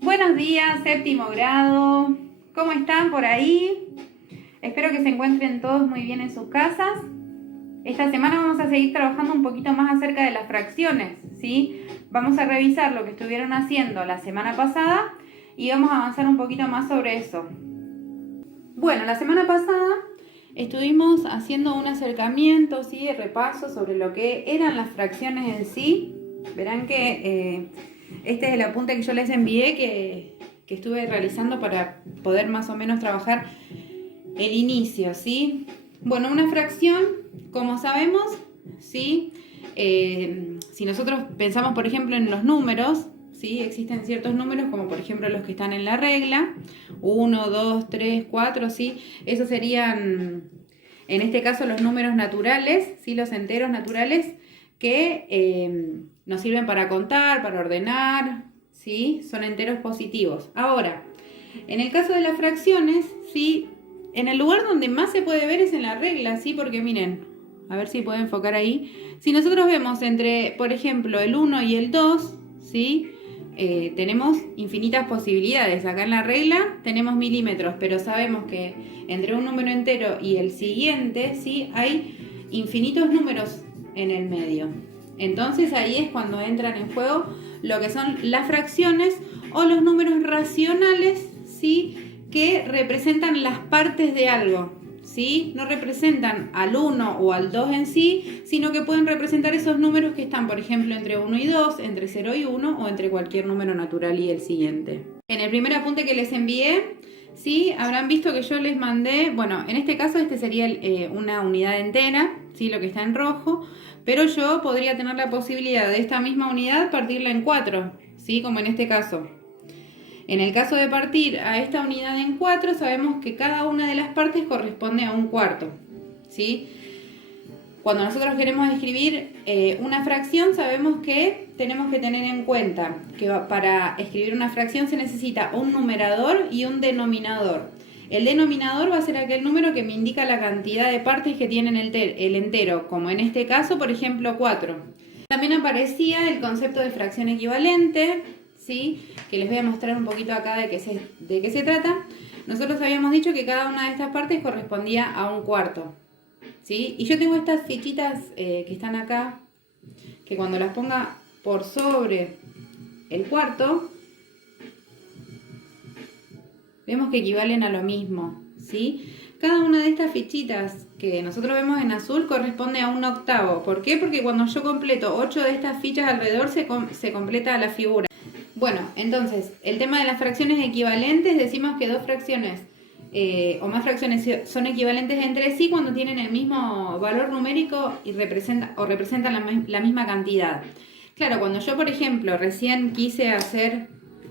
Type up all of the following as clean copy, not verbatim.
Buenos días, séptimo grado. ¿Cómo están por ahí? Espero que se encuentren todos muy bien en sus casas. Esta semana vamos a seguir trabajando un poquito más acerca de las fracciones, ¿sí? Vamos a revisar lo que estuvieron haciendo la semana pasada y vamos a avanzar un poquito más sobre eso. Bueno, la semana pasada estuvimos haciendo un acercamiento, ¿sí? De repaso sobre lo que eran las fracciones en sí. Verán que este es el apunte que yo les envié que estuve realizando para poder más o menos trabajar el inicio, ¿sí? Bueno, una fracción, como sabemos, ¿sí? Si nosotros pensamos, por ejemplo, en los números, ¿sí? Existen ciertos números, como por ejemplo los que están en la regla, 1, 2, 3, 4, ¿sí? Esos serían, en este caso, los números naturales, ¿sí? Los enteros naturales, que nos sirven para contar, para ordenar, ¿sí? Son enteros positivos. Ahora, en el caso de las fracciones, ¿sí? En el lugar donde más se puede ver es en la regla, ¿sí? Porque miren, a ver si puedo enfocar ahí. Si nosotros vemos entre, por ejemplo, el 1 y el 2, ¿sí? Tenemos infinitas posibilidades. Acá en la regla tenemos milímetros, pero sabemos que entre un número entero y el siguiente, ¿sí? Hay infinitos números en el medio. Entonces ahí es cuando entran en juego lo que son las fracciones o los números racionales, ¿sí? Que representan las partes de algo, ¿sí? No representan al 1 o al 2 en sí, sino que pueden representar esos números que están, por ejemplo, entre 1 y 2, entre 0 y 1 o entre cualquier número natural y el siguiente. En el primer apunte que les envié, ¿sí? Habrán visto que yo les mandé, bueno, en este caso este sería una unidad entera, ¿sí? Lo que está en rojo, pero yo podría tener la posibilidad de esta misma unidad partirla en 4, ¿sí? Como en este caso. En el caso de partir a esta unidad en 4, sabemos que cada una de las partes corresponde a un cuarto, ¿sí? Cuando nosotros queremos escribir una fracción, sabemos que tenemos que tener en cuenta que para escribir una fracción se necesita un numerador y un denominador. El denominador va a ser aquel número que me indica la cantidad de partes que tiene el entero, como en este caso, por ejemplo, 4. También aparecía el concepto de fracción equivalente, ¿sí? Que les voy a mostrar un poquito acá de qué se trata. Nosotros habíamos dicho que cada una de estas partes correspondía a un cuarto, ¿sí? Y yo tengo estas fichitas que están acá, que cuando las ponga por sobre el cuarto, vemos que equivalen a lo mismo, ¿sí? Cada una de estas fichitas que nosotros vemos en azul corresponde a un octavo. ¿Por qué? Porque cuando yo completo 8 de estas fichas alrededor se completa la figura. Bueno, entonces, el tema de las fracciones equivalentes, decimos que dos fracciones o más fracciones son equivalentes entre sí cuando tienen el mismo valor numérico y representan la misma cantidad. Claro, cuando yo, por ejemplo, recién quise hacer,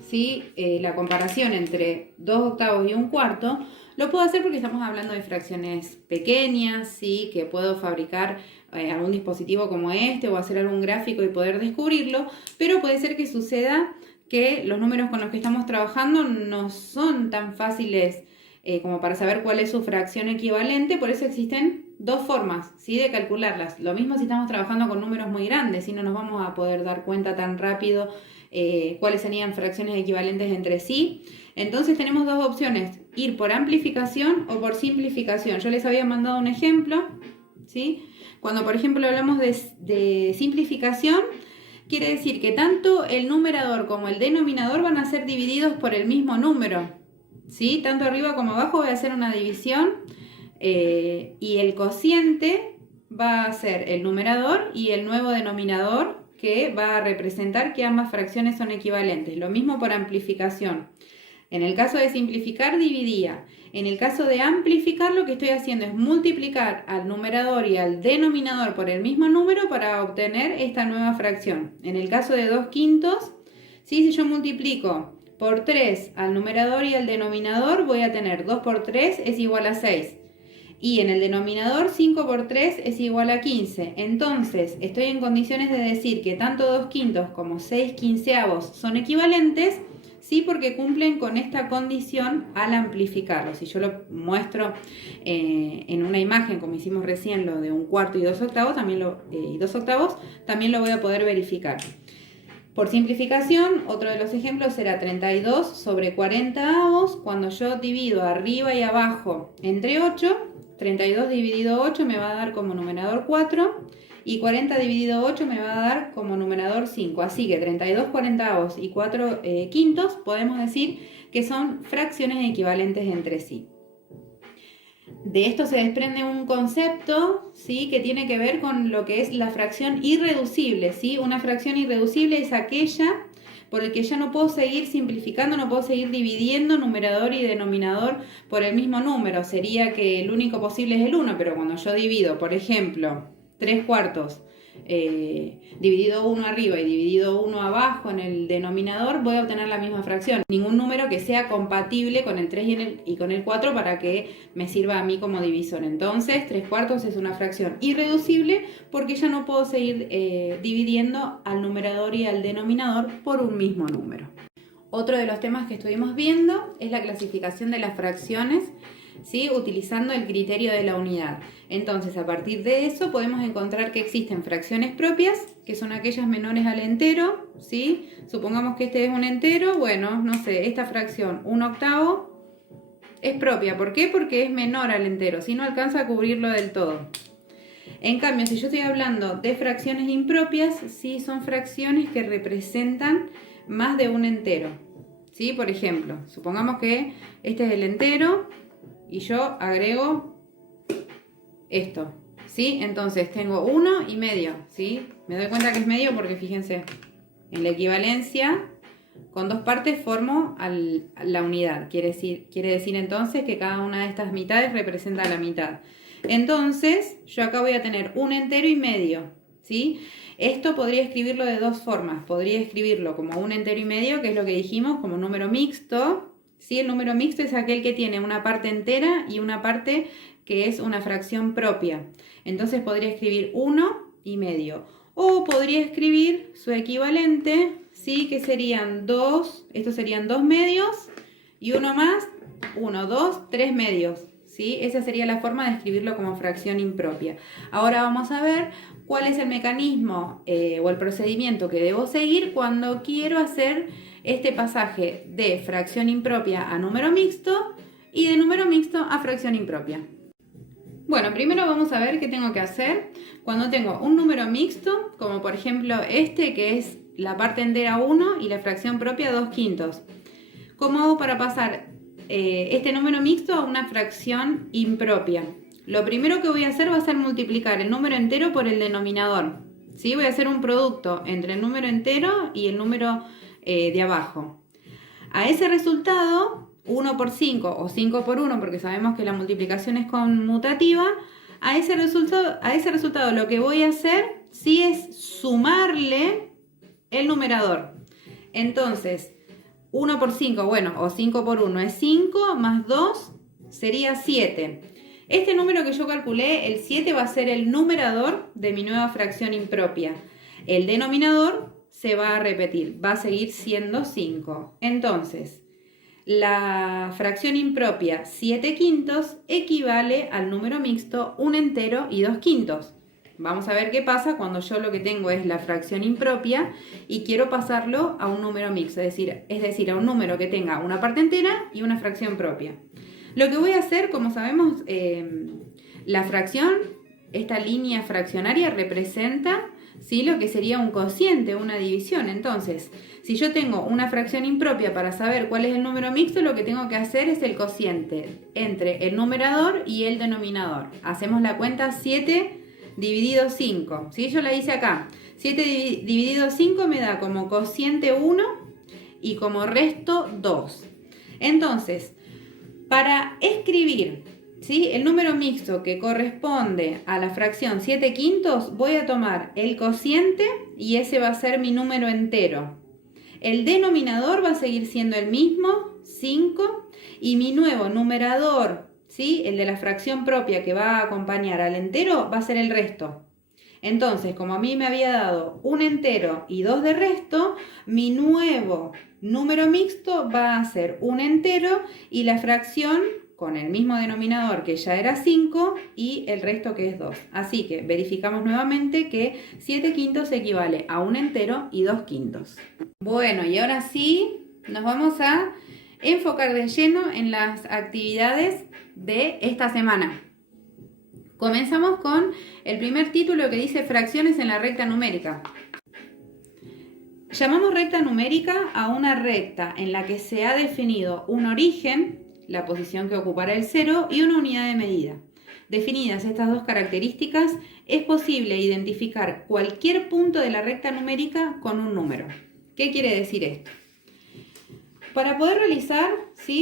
¿sí? La comparación entre 2 octavos y un cuarto, lo puedo hacer porque estamos hablando de fracciones pequeñas, ¿sí? Que puedo fabricar algún dispositivo como este o hacer algún gráfico y poder descubrirlo, pero puede ser que suceda que los números con los que estamos trabajando no son tan fáciles como para saber cuál es su fracción equivalente, por eso existen dos formas, ¿sí? De calcularlas. Lo mismo si estamos trabajando con números muy grandes, si no nos vamos a poder dar cuenta tan rápido cuáles serían fracciones equivalentes entre sí. Entonces tenemos dos opciones, ir por amplificación o por simplificación. Yo les había mandado un ejemplo, ¿sí? Cuando por ejemplo hablamos de simplificación, quiere decir que tanto el numerador como el denominador van a ser divididos por el mismo número, ¿sí? Tanto arriba como abajo voy a hacer una división y el cociente va a ser el numerador y el nuevo denominador que va a representar que ambas fracciones son equivalentes. Lo mismo por amplificación. En el caso de simplificar, dividía. En el caso de amplificar, lo que estoy haciendo es multiplicar al numerador y al denominador por el mismo número para obtener esta nueva fracción. En el caso de 2/5, ¿sí? Si yo multiplico por 3 al numerador y al denominador, voy a tener 2 por 3 es igual a 6. Y en el denominador 5 por 3 es igual a 15. Entonces estoy en condiciones de decir que tanto 2/5 como 6/15 son equivalentes, sí, porque cumplen con esta condición al amplificarlo. Si yo lo muestro en una imagen, como hicimos recién, lo de un cuarto y 2 octavos, también lo voy a poder verificar. Por simplificación, otro de los ejemplos será 32 sobre 40avos. Cuando yo divido arriba y abajo entre 8, 32 dividido 8 me va a dar como numerador 4 y 40 dividido 8 me va a dar como numerador 5. Así que 32 40avos y 4 quintos podemos decir que son fracciones equivalentes entre sí. De esto se desprende un concepto, ¿sí?, que tiene que ver con lo que es la fracción irreducible, ¿sí? Una fracción irreducible es aquella por el que ya no puedo seguir simplificando, no puedo seguir dividiendo numerador y denominador por el mismo número. Sería que el único posible es el 1, pero cuando yo divido, por ejemplo, 3 cuartos dividido 1 arriba y dividido 1 abajo en el denominador, voy a obtener la misma fracción. Ningún número que sea compatible con el 3 y con el 4 para que me sirva a mí como divisor. Entonces, 3 cuartos es una fracción irreducible porque ya no puedo seguir dividiendo al numerador y al denominador por un mismo número. Otro de los temas que estuvimos viendo es la clasificación de las fracciones, ¿sí?, utilizando el criterio de la unidad. Entonces, a partir de eso podemos encontrar que existen fracciones propias, que son aquellas menores al entero, ¿sí? Supongamos que este es un entero, bueno, no sé, esta fracción, 1/8, es propia. ¿Por qué? Porque es menor al entero, si no alcanza a cubrirlo del todo. En cambio, si yo estoy hablando de fracciones impropias, sí son fracciones que representan más de un entero, ¿sí? Por ejemplo, supongamos que este es el entero y yo agrego esto, ¿sí? Entonces tengo 1 y medio, ¿sí? Me doy cuenta que es medio porque fíjense, en la equivalencia con dos partes formo la unidad. Quiere decir entonces que cada una de estas mitades representa la mitad. Entonces yo acá voy a tener un entero y medio, ¿sí? Esto podría escribirlo de dos formas. Podría escribirlo como un entero y medio, que es lo que dijimos, como número mixto, ¿sí? El número mixto es aquel que tiene una parte entera y una parte que es una fracción propia. Entonces podría escribir 1 y medio. O podría escribir su equivalente, ¿sí?, que serían 2, estos serían 2 medios y uno más, 1, 2, 3 medios, ¿sí? Esa sería la forma de escribirlo como fracción impropia. Ahora vamos a ver cuál es el mecanismo o el procedimiento que debo seguir cuando quiero hacer este pasaje de fracción impropia a número mixto y de número mixto a fracción impropia. Bueno, primero vamos a ver qué tengo que hacer cuando tengo un número mixto, como por ejemplo este, que es la parte entera 1 y la fracción propia 2 quintos. ¿Cómo hago para pasar este número mixto a una fracción impropia? Lo primero que voy a hacer va a ser multiplicar el número entero por el denominador, ¿sí? Voy a hacer un producto entre el número entero y el número de abajo. A ese resultado, 1 por 5 o 5 por 1, porque sabemos que la multiplicación es conmutativa, a ese resultado lo que voy a hacer sí es sumarle el numerador. Entonces, 1 por 5, bueno, o 5 por 1 es 5, más 2 sería 7. Este número que yo calculé, el 7, va a ser el numerador de mi nueva fracción impropia. El denominador se va a repetir, va a seguir siendo 5. Entonces, la fracción impropia 7 quintos equivale al número mixto 1 entero y 2 quintos. Vamos a ver qué pasa cuando yo lo que tengo es la fracción impropia y quiero pasarlo a un número mixto, es decir, a un número que tenga una parte entera y una fracción propia. Lo que voy a hacer, como sabemos, la fracción, esta línea fraccionaria representa, ¿sí?, lo que sería un cociente, una división. Entonces, si yo tengo una fracción impropia, para saber cuál es el número mixto, lo que tengo que hacer es el cociente entre el numerador y el denominador. Hacemos la cuenta 7 dividido 5, ¿sí? Yo la hice acá. 7 dividido 5 me da como cociente 1 y como resto 2. Entonces, para escribir, ¿sí?, el número mixto que corresponde a la fracción 7 quintos, voy a tomar el cociente y ese va a ser mi número entero. El denominador va a seguir siendo el mismo, 5, y mi nuevo numerador, ¿sí?, el de la fracción propia que va a acompañar al entero, va a ser el resto. Entonces, como a mí me había dado un entero y 2 de resto, mi nuevo número mixto va a ser un entero y la fracción con el mismo denominador que ya era 5 y el resto que es 2. Así que verificamos nuevamente que 7 quintos equivale a un entero y 2 quintos. Bueno, y ahora sí nos vamos a enfocar de lleno en las actividades de esta semana. Comenzamos con el primer título que dice fracciones en la recta numérica. Llamamos recta numérica a una recta en la que se ha definido un origen, la posición que ocupará el 0, y una unidad de medida. Definidas estas dos características, es posible identificar cualquier punto de la recta numérica con un número. ¿Qué quiere decir esto? Para poder realizar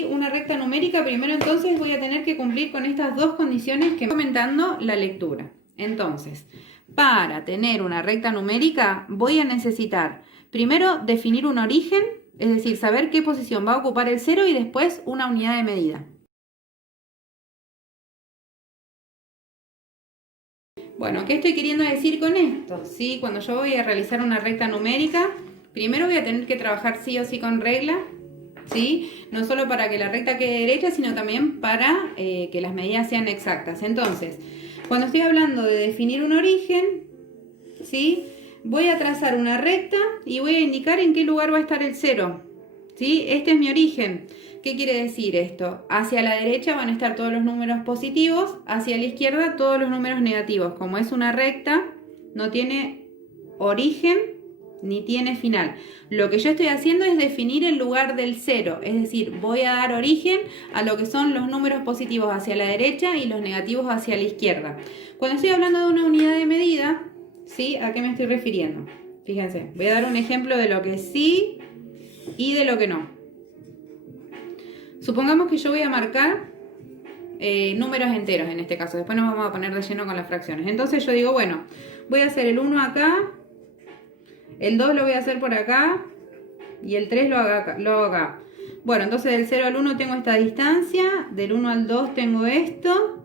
una recta numérica, primero entonces voy a tener que cumplir con estas dos condiciones que estoy comentando la lectura. Entonces, para tener una recta numérica voy a necesitar primero definir un origen, es decir, saber qué posición va a ocupar el 0 y después una unidad de medida. Bueno, ¿qué estoy queriendo decir con esto? Cuando yo voy a realizar una recta numérica, primero voy a tener que trabajar sí o sí con regla. No solo para que la recta quede derecha, sino también para que las medidas sean exactas. Entonces, cuando estoy hablando de definir un origen, voy a trazar una recta y voy a indicar en qué lugar va a estar el 0. Este es mi origen. ¿Qué quiere decir esto? Hacia la derecha van a estar todos los números positivos, hacia la izquierda todos los números negativos. Como es una recta, no tiene origen ni tiene final. Lo que yo estoy haciendo es definir el lugar del 0, es decir, voy a dar origen a lo que son los números positivos hacia la derecha y los negativos hacia la izquierda. Cuando estoy hablando de una unidad de medida, ¿a qué me estoy refiriendo? Fíjense, voy a dar un ejemplo de lo que sí y de lo que no. Supongamos que yo voy a marcar números enteros en este caso, después nos vamos a poner de lleno con las fracciones. Entonces yo digo, bueno, voy a hacer el 1 acá, el 2 lo voy a hacer por acá y el 3 lo hago acá. Bueno, entonces del 0 al 1 tengo esta distancia, del 1 al 2 tengo esto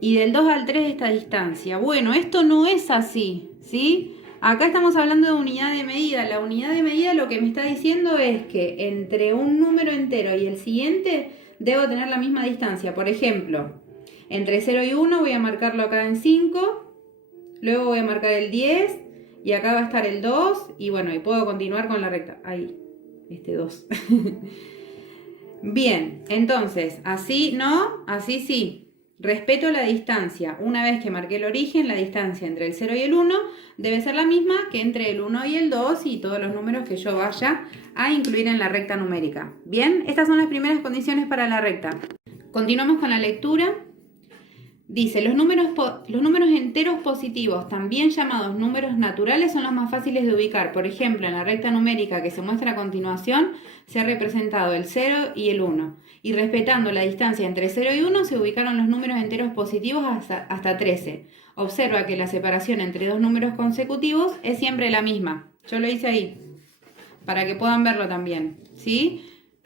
y del 2 al 3 esta distancia. Bueno, esto no es así, Acá estamos hablando de unidad de medida. La unidad de medida lo que me está diciendo es que entre un número entero y el siguiente debo tener la misma distancia. Por ejemplo, entre 0 y 1 voy a marcarlo acá en 5, luego voy a marcar el 10 y acá va a estar el 2 y bueno, y puedo continuar con la recta. Ahí, este 2. Bien, entonces, así no, así sí. Respeto la distancia. Una vez que marqué el origen, la distancia entre el 0 y el 1 debe ser la misma que entre el 1 y el 2 y todos los números que yo vaya a incluir en la recta numérica. Bien, estas son las primeras condiciones para la recta. Continuamos con la lectura. Dice, los números enteros positivos, también llamados números naturales, son los más fáciles de ubicar. Por ejemplo, en la recta numérica que se muestra a continuación, se ha representado el 0 y el 1. Y respetando la distancia entre 0 y 1, se ubicaron los números enteros positivos hasta 13. Observa que la separación entre dos números consecutivos es siempre la misma. Yo lo hice ahí, para que puedan verlo también.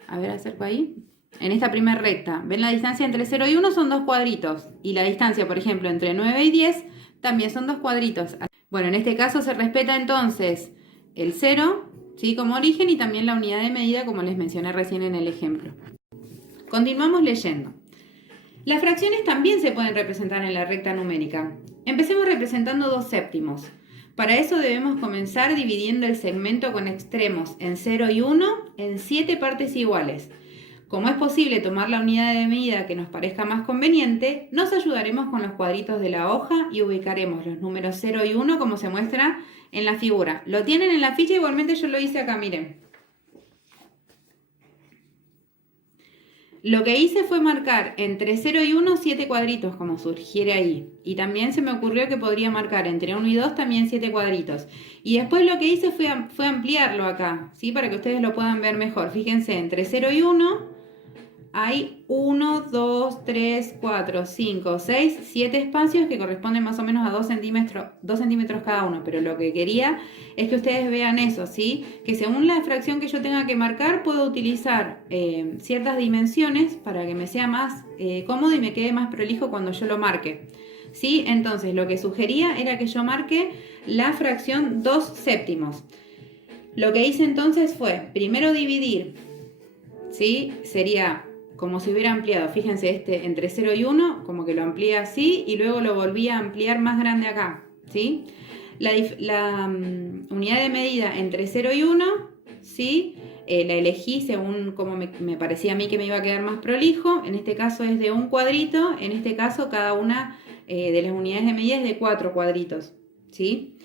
A ver, acerco ahí. En esta primera recta, ¿ven la distancia entre 0 y 1? Son dos cuadritos. Y la distancia, por ejemplo, entre 9 y 10 también son dos cuadritos. Bueno, en este caso se respeta entonces el 0, como origen y también la unidad de medida, como les mencioné recién en el ejemplo. Continuamos leyendo. Las fracciones también se pueden representar en la recta numérica. Empecemos representando 2 séptimos. Para eso debemos comenzar dividiendo el segmento con extremos en 0 y 1 en 7 partes iguales. Como es posible tomar la unidad de medida que nos parezca más conveniente, nos ayudaremos con los cuadritos de la hoja y ubicaremos los números 0 y 1 como se muestra en la figura. Lo tienen en la ficha, igualmente yo lo hice acá, miren. Lo que hice fue marcar entre 0 y 1 7 cuadritos, como sugiere ahí. Y también se me ocurrió que podría marcar entre 1 y 2 también 7 cuadritos. Y después lo que hice fue ampliarlo acá, para que ustedes lo puedan ver mejor. Fíjense, entre 0 y 1 hay 1, 2, 3, 4, 5, 6, 7 espacios que corresponden más o menos a 2 centímetros cada uno. Pero lo que quería es que ustedes vean eso, que según la fracción que yo tenga que marcar, puedo utilizar ciertas dimensiones para que me sea más cómodo y me quede más prolijo cuando yo lo marque. Entonces lo que sugería era que yo marque la fracción 2 séptimos. Lo que hice entonces fue primero dividir, sería como si hubiera ampliado. Fíjense, este entre 0 y 1, como que lo amplié así y luego lo volví a ampliar más grande acá, ¿sí? La unidad de medida entre 0 y 1, ¿sí? La elegí según como me parecía a mí que me iba a quedar más prolijo. En este caso es de un cuadrito, en este caso cada una de las unidades de medida es de 4 cuadritos, ¿sí?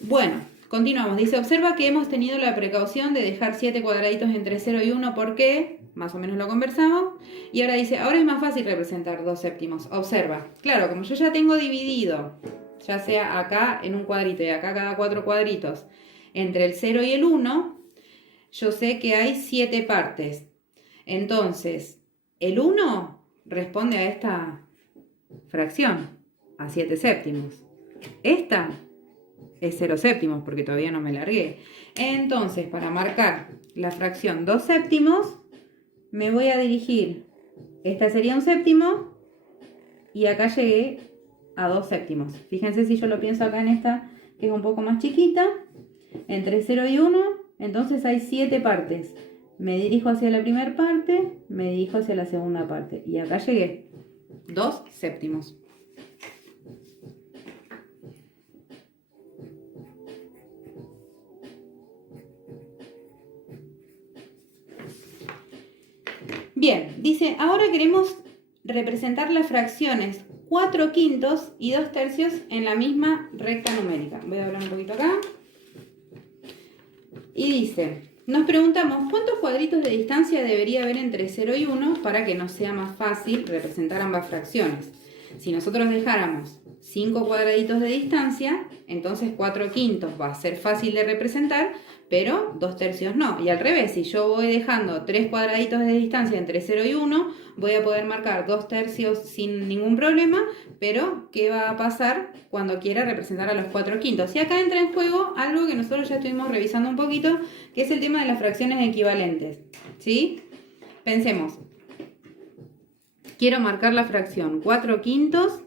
Bueno, continuamos. Dice, observa que hemos tenido la precaución de dejar 7 cuadraditos entre 0 y 1, ¿por qué? Más o menos lo conversamos. Y ahora dice, ahora es más fácil representar 2 séptimos. Observa, claro, como yo ya tengo dividido, ya sea acá en un cuadrito y acá cada 4 cuadritos, entre el 0 y el 1, yo sé que hay 7 partes. Entonces, el 1 responde a esta fracción, a 7 séptimos. Esta es 0 séptimos porque todavía no me largué. Entonces, para marcar la fracción 2 séptimos, me voy a dirigir. Esta sería un séptimo y acá llegué a 2 séptimos. Fíjense si yo lo pienso acá en esta, que es un poco más chiquita, entre 0 y 1, entonces hay 7 partes. Me dirijo hacia la primera parte, me dirijo hacia la segunda parte y acá llegué. 2 séptimos. Bien, dice, ahora queremos representar las fracciones 4 quintos y 2 tercios en la misma recta numérica. Voy a hablar un poquito acá. Y dice, nos preguntamos cuántos cuadritos de distancia debería haber entre 0 y 1 para que nos sea más fácil representar ambas fracciones. Si nosotros dejáramos 5 cuadraditos de distancia, entonces 4 quintos va a ser fácil de representar, pero 2 tercios no. Y al revés, si yo voy dejando 3 cuadraditos de distancia entre 0 y 1, voy a poder marcar 2 tercios sin ningún problema, pero ¿qué va a pasar cuando quiera representar a los 4 quintos? Y acá entra en juego algo que nosotros ya estuvimos revisando un poquito, que es el tema de las fracciones equivalentes, ¿sí? Pensemos. Quiero marcar la fracción 4 quintos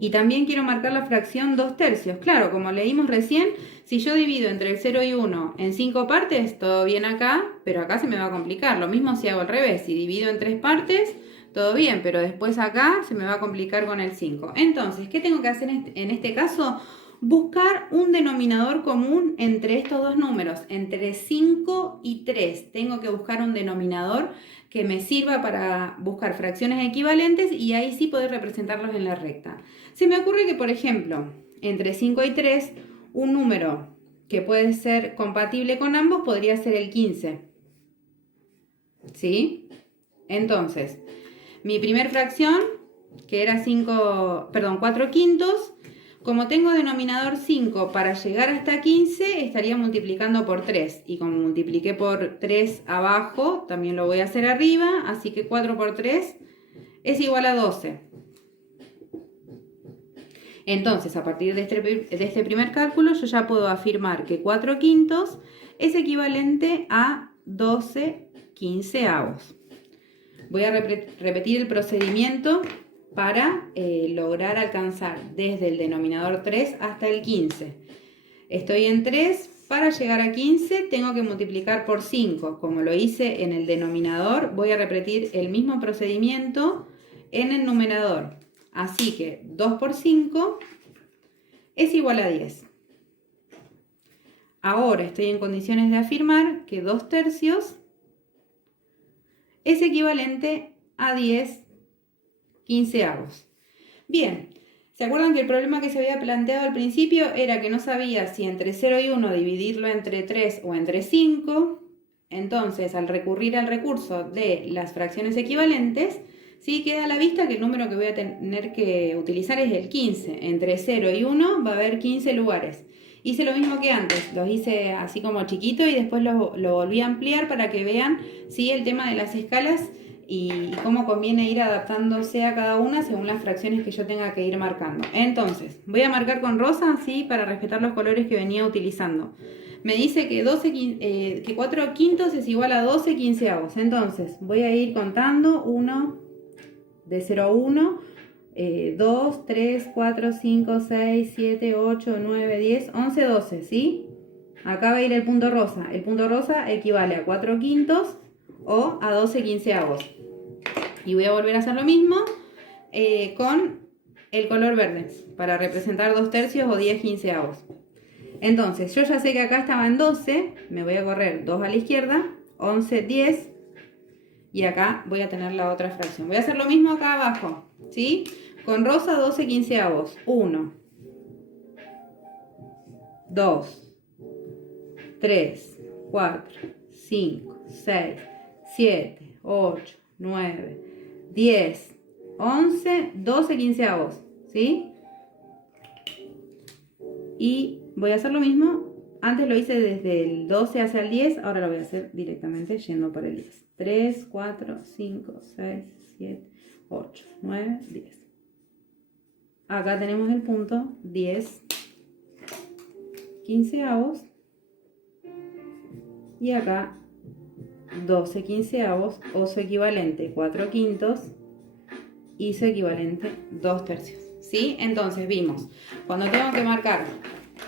y también quiero marcar la fracción 2 tercios. Claro, como leímos recién, si yo divido entre el 0 y 1 en 5 partes, todo bien acá, pero acá se me va a complicar. Lo mismo si hago al revés, si divido en 3 partes, todo bien, pero después acá se me va a complicar con el 5. Entonces, ¿qué tengo que hacer en este caso? Buscar un denominador común entre estos dos números, entre 5 y 3. Tengo que buscar un denominador que me sirva para buscar fracciones equivalentes y ahí sí poder representarlos en la recta. Se me ocurre que, por ejemplo, entre 5 y 3, un número que puede ser compatible con ambos podría ser el 15. ¿Sí? Entonces, mi primer fracción, que era 4 quintos, como tengo denominador 5, para llegar hasta 15 estaría multiplicando por 3. Y como multipliqué por 3 abajo, también lo voy a hacer arriba. Así que 4 por 3 es igual a 12. Entonces, a partir de este primer cálculo, yo ya puedo afirmar que 4 quintos es equivalente a 12 quinceavos. Voy a repetir el procedimiento para lograr alcanzar desde el denominador 3 hasta el 15. Estoy en 3, para llegar a 15 tengo que multiplicar por 5. Como lo hice en el denominador, voy a repetir el mismo procedimiento en el numerador. Así que 2 por 5 es igual a 10. Ahora estoy en condiciones de afirmar que 2 tercios es equivalente a 10 quinceavos. Bien, ¿se acuerdan que el problema que se había planteado al principio era que no sabía si entre 0 y 1 dividirlo entre 3 o entre 5? Entonces, al recurrir al recurso de las fracciones equivalentes, sí queda a la vista que el número que voy a tener que utilizar es el 15. Entre 0 y 1 va a haber 15 lugares. Hice lo mismo que antes, los hice así como chiquito y después lo volví a ampliar para que vean ¿sí? El tema de las escalas y cómo conviene ir adaptándose a cada una según las fracciones que yo tenga que ir marcando. Entonces, voy a marcar con rosa, ¿sí? Para respetar los colores que venía utilizando. Me dice que 4 quintos es igual a 12 quinceavos. Entonces, voy a ir contando 1, de 0 a 1, 2, 3, 4, 5, 6, 7, 8, 9, 10, 11, 12, ¿sí? Acá va a ir el punto rosa. El punto rosa equivale a 4 quintos o a 12 quinceavos. Y voy a volver a hacer lo mismo con el color verde para representar 2 tercios o 10 quinceavos. Entonces, yo ya sé que acá estaba en 12, me voy a correr 2 a la izquierda, 11, 10, y acá voy a tener la otra fracción. Voy a hacer lo mismo acá abajo, ¿sí? Con rosa 12 quinceavos, 1, 2, 3, 4, 5, 6, 7, 8, 9, 10, 11, 12 quinceavos, ¿sí? Y voy a hacer lo mismo. Antes lo hice desde el 12 hacia el 10, ahora lo voy a hacer directamente yendo por el 10. 3, 4, 5, 6, 7, 8, 9, 10. Acá tenemos el punto 10 quinceavos. Y acá 12 quinceavos o su equivalente 4 quintos y su equivalente 2 tercios. ¿Sí? Entonces vimos, cuando tengo que marcar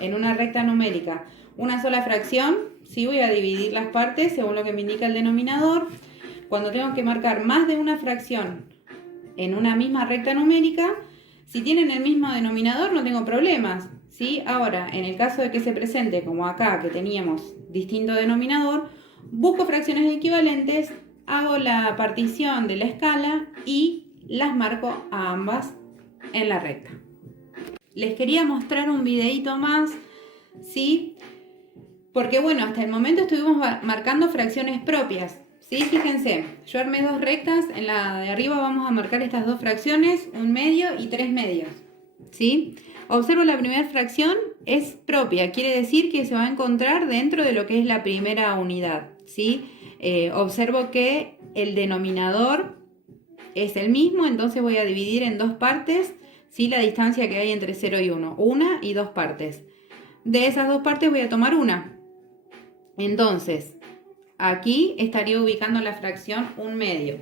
en una recta numérica una sola fracción, ¿sí? Voy a dividir las partes según lo que me indica el denominador. Cuando tengo que marcar más de una fracción en una misma recta numérica, si tienen el mismo denominador no tengo problemas, ¿sí? Ahora, en el caso de que se presente como acá, que teníamos distinto denominador, busco fracciones equivalentes, hago la partición de la escala y las marco a ambas en la recta. Les quería mostrar un videito más, ¿sí? Porque bueno, hasta el momento estuvimos marcando fracciones propias, ¿sí? Fíjense, yo armé 2 rectas, en la de arriba vamos a marcar estas 2 fracciones, 1 medio y 3 medios, ¿sí? Observo la primera fracción, es propia, quiere decir que se va a encontrar dentro de lo que es la primera unidad, ¿sí? Observo que el denominador es el mismo, entonces voy a dividir en 2 partes, ¿sí? La distancia que hay entre 0 y 1, una y 2 partes. De esas 2 partes voy a tomar una. Entonces, aquí estaría ubicando la fracción 1 medio.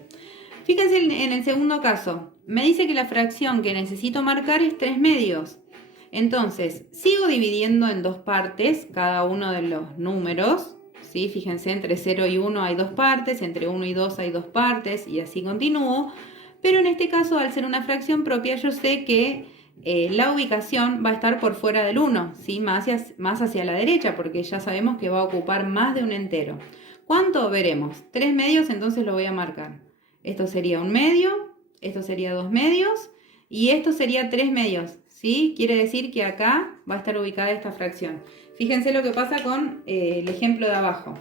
Fíjense en el segundo caso, me dice que la fracción que necesito marcar es 3 medios. Entonces, sigo dividiendo en 2 partes cada uno de los números, ¿sí? Fíjense, entre 0 y 1 hay 2 partes, entre 1 y 2 hay 2 partes, y así continúo. Pero en este caso, al ser una fracción propia, yo sé que la ubicación va a estar por fuera del 1, ¿sí? Más hacia la derecha, porque ya sabemos que va a ocupar más de un entero. ¿Cuánto? Veremos. 3 medios, entonces lo voy a marcar. Esto sería 1 medio, esto sería 2 medios, y esto sería 3 medios, ¿sí? Quiere decir que acá va a estar ubicada esta fracción. Fíjense lo que pasa con el ejemplo de abajo.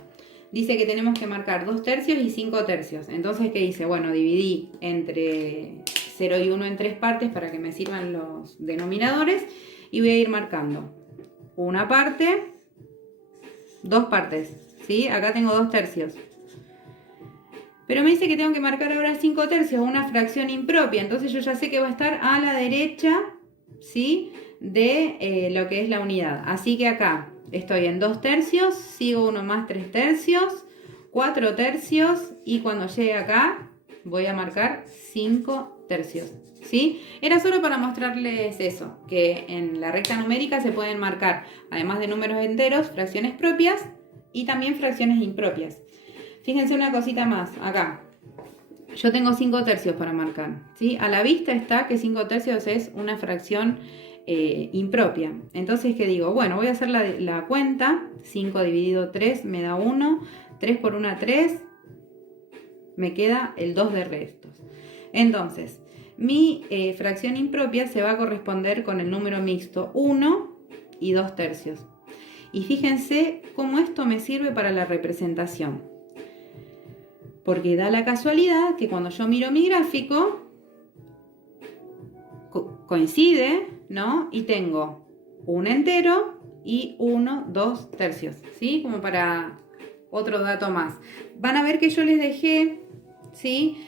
Dice que tenemos que marcar 2 tercios y 5 tercios. Entonces, ¿qué hice? Bueno, dividí entre 0 y 1 en 3 partes para que me sirvan los denominadores. Y voy a ir marcando una parte, 2 partes, ¿sí? Acá tengo 2 tercios. Pero me dice que tengo que marcar ahora 5 tercios, una fracción impropia. Entonces yo ya sé que va a estar a la derecha, ¿sí? De lo que es la unidad. Así que acá estoy en 2 tercios, sigo 1 más 3 tercios, 4 tercios y cuando llegue acá voy a marcar 5 tercios, ¿sí? Era solo para mostrarles eso, que en la recta numérica se pueden marcar, además de números enteros, fracciones propias y también fracciones impropias. Fíjense una cosita más, acá. Yo tengo 5 tercios para marcar, ¿sí? A la vista está que 5 tercios es una fracción impropia. Entonces, ¿qué digo? Bueno, voy a hacer la cuenta. 5 dividido 3 me da 1. 3 por 1, 3. Me queda el 2 de restos. Entonces, mi fracción impropia se va a corresponder con el número mixto 1 y 2 tercios. Y fíjense cómo esto me sirve para la representación. Porque da la casualidad que cuando yo miro mi gráfico, coincide, ¿no? Y tengo un entero y 1, 2 tercios, ¿sí? Como para otro dato más. Van a ver que yo les dejé, ¿sí?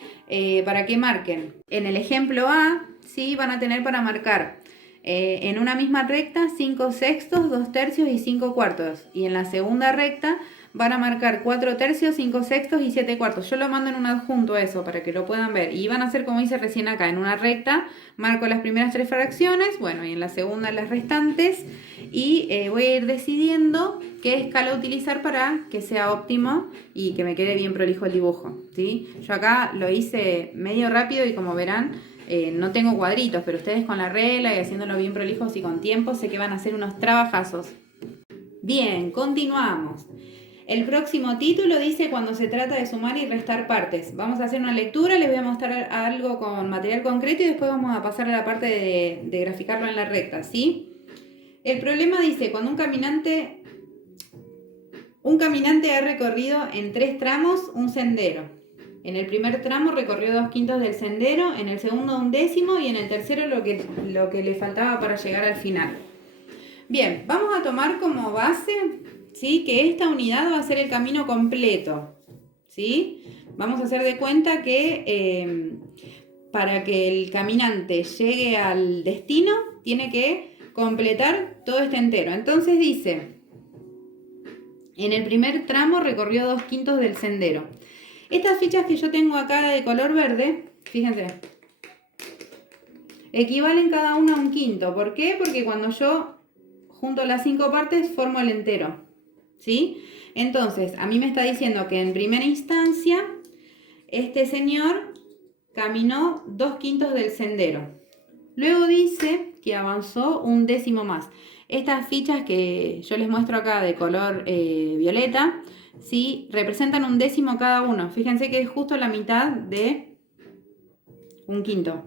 Para que marquen. En el ejemplo A, ¿sí? Van a tener para marcar en una misma recta 5 sextos, 2 tercios y 5 cuartos. Y en la segunda recta van a marcar 4 tercios, 5 sextos y 7 cuartos. Yo lo mando en un adjunto a eso para que lo puedan ver. Y van a hacer como hice recién acá, en una recta. Marco las primeras 3 fracciones, bueno, y en la segunda las restantes. Y voy a ir decidiendo qué escala utilizar para que sea óptimo y que me quede bien prolijo el dibujo, ¿sí? Yo acá lo hice medio rápido y como verán, no tengo cuadritos, pero ustedes con la regla y haciéndolo bien prolijos y con tiempo, sé que van a hacer unos trabajazos. Bien, continuamos. El próximo título dice cuando se trata de sumar y restar partes. Vamos a hacer una lectura, les voy a mostrar algo con material concreto y después vamos a pasar a la parte de graficarlo en la recta, ¿sí? El problema dice cuando un caminante ha recorrido en 3 tramos un sendero. En el primer tramo recorrió 2/5 del sendero, en el segundo 1/10 y en el tercero lo que le faltaba para llegar al final. Bien, vamos a tomar como base, ¿sí?, que esta unidad va a ser el camino completo, ¿sí? Vamos a hacer de cuenta que para que el caminante llegue al destino tiene que completar todo este entero. Entonces dice, en el primer tramo recorrió 2/5 del sendero. Estas fichas que yo tengo acá de color verde, fíjense, equivalen cada una a 1/5. ¿Por qué? Porque cuando yo junto las 5 partes formo el entero, ¿sí? Entonces, a mí me está diciendo que en primera instancia este señor caminó 2/5 del sendero. Luego dice que avanzó 1/10 más. Estas fichas que yo les muestro acá de color violeta, ¿sí?, representan 1/10 cada uno. Fíjense que es justo la mitad de 1/5,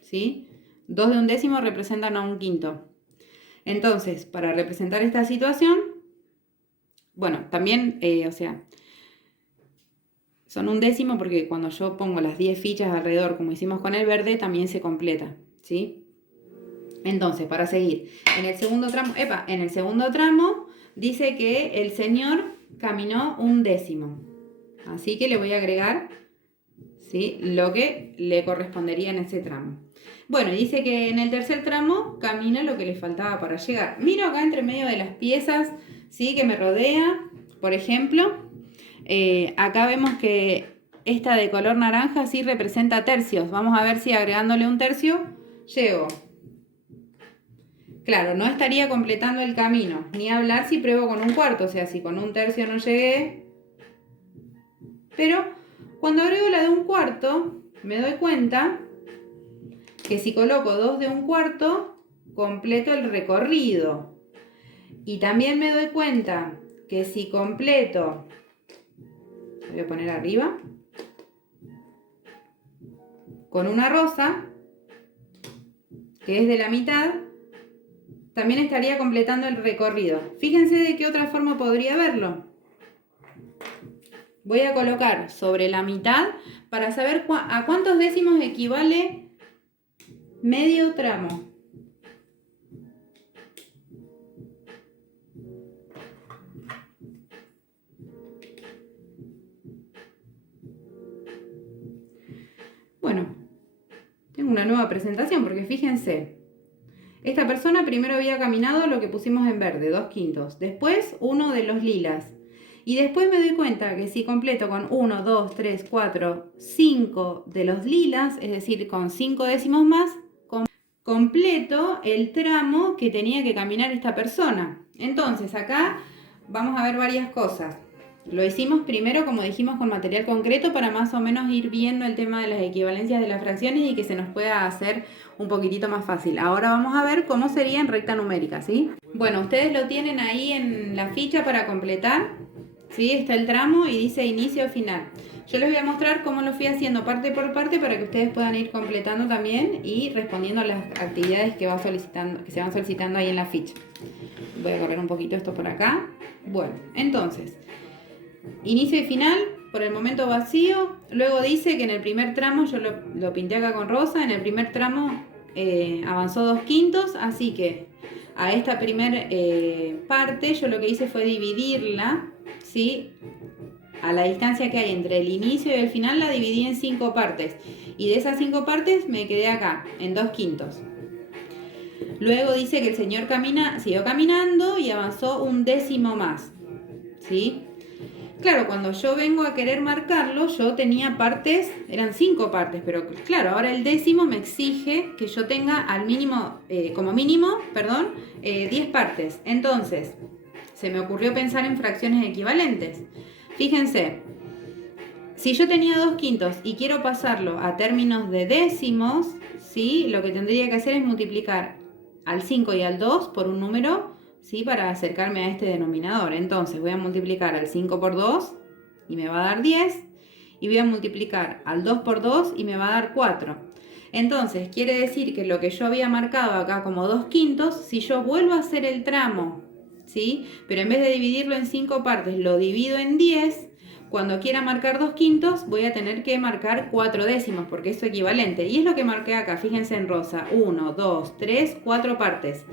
¿sí? 2 de 1/10 representan a 1/5. Entonces, para representar esta situación, bueno, también, o sea, son 1/10 porque cuando yo pongo las 10 fichas alrededor, como hicimos con el verde, también se completa, ¿sí? Entonces, para seguir, en el segundo tramo dice que el señor caminó 1/10. Así que le voy a agregar, ¿sí?, lo que le correspondería en ese tramo. Bueno, dice que en el tercer tramo camina lo que le faltaba para llegar. Miro acá entre medio de las piezas, ¿sí?, que me rodea. Por ejemplo, acá vemos que esta de color naranja sí representa tercios. Vamos a ver si agregándole 1/3 llego. Claro, no estaría completando el camino. Ni hablar si pruebo con 1/4. O sea, si con 1/3 no llegué. Pero cuando agrego la de 1/4, me doy cuenta que si coloco 2 de 1/4, completo el recorrido. Y también me doy cuenta que si completo, voy a poner arriba, con una rosa, que es de la mitad, también estaría completando el recorrido. Fíjense de qué otra forma podría verlo. Voy a colocar sobre la mitad para saber a cuántos décimos equivale medio tramo. Bueno, tengo una nueva presentación porque fíjense, esta persona primero había caminado lo que pusimos en verde, 2/5, después uno de los lilas. Y después me doy cuenta que si completo con 1, 2, 3, 4, 5 de los lilas, es decir, con 5 décimos más, completo el tramo que tenía que caminar esta persona. Entonces acá vamos a ver varias cosas. Lo hicimos primero, como dijimos, con material concreto para más o menos ir viendo el tema de las equivalencias de las fracciones y que se nos pueda hacer un poquitito más fácil. Ahora vamos a ver cómo sería en recta numérica, ¿sí? Bueno, ustedes lo tienen ahí en la ficha para completar, ¿sí? Está el tramo y dice inicio final. Yo les voy a mostrar cómo lo fui haciendo parte por parte para que ustedes puedan ir completando también y respondiendo a las actividades que se van solicitando ahí en la ficha. Voy a correr un poquito esto por acá. Bueno, entonces, inicio y final, por el momento vacío. Luego dice que en el primer tramo, yo lo pinté acá con rosa, en el primer tramo avanzó 2/5, así que a esta primera parte yo lo que hice fue dividirla, ¿sí? A la distancia que hay entre el inicio y el final la dividí en 5 partes. Y de esas 5 partes me quedé acá, en 2/5. Luego dice que el señor siguió caminando y avanzó 1/10 más. ¿sí? Claro, cuando yo vengo a querer marcarlo, yo tenía partes, eran 5 partes, pero claro, ahora el décimo me exige que yo tenga al mínimo, como mínimo, perdón, 10 partes. Entonces, se me ocurrió pensar en fracciones equivalentes. Fíjense, si yo tenía 2/5 y quiero pasarlo a términos de décimos, ¿sí? Lo que tendría que hacer es multiplicar al 5 y al 2 por un número, ¿sí? Para acercarme a este denominador. Entonces voy a multiplicar al 5 por 2 y me va a dar 10. Y voy a multiplicar al 2 por 2 y me va a dar 4. Entonces quiere decir que lo que yo había marcado acá como 2/5, si yo vuelvo a hacer el tramo, ¿sí? Pero en vez de dividirlo en 5 partes, lo divido en 10. Cuando quiera marcar 2/5 voy a tener que marcar 4 décimos porque es su equivalente. Y es lo que marqué acá, fíjense en rosa, 1, 2, 3, 4 partes.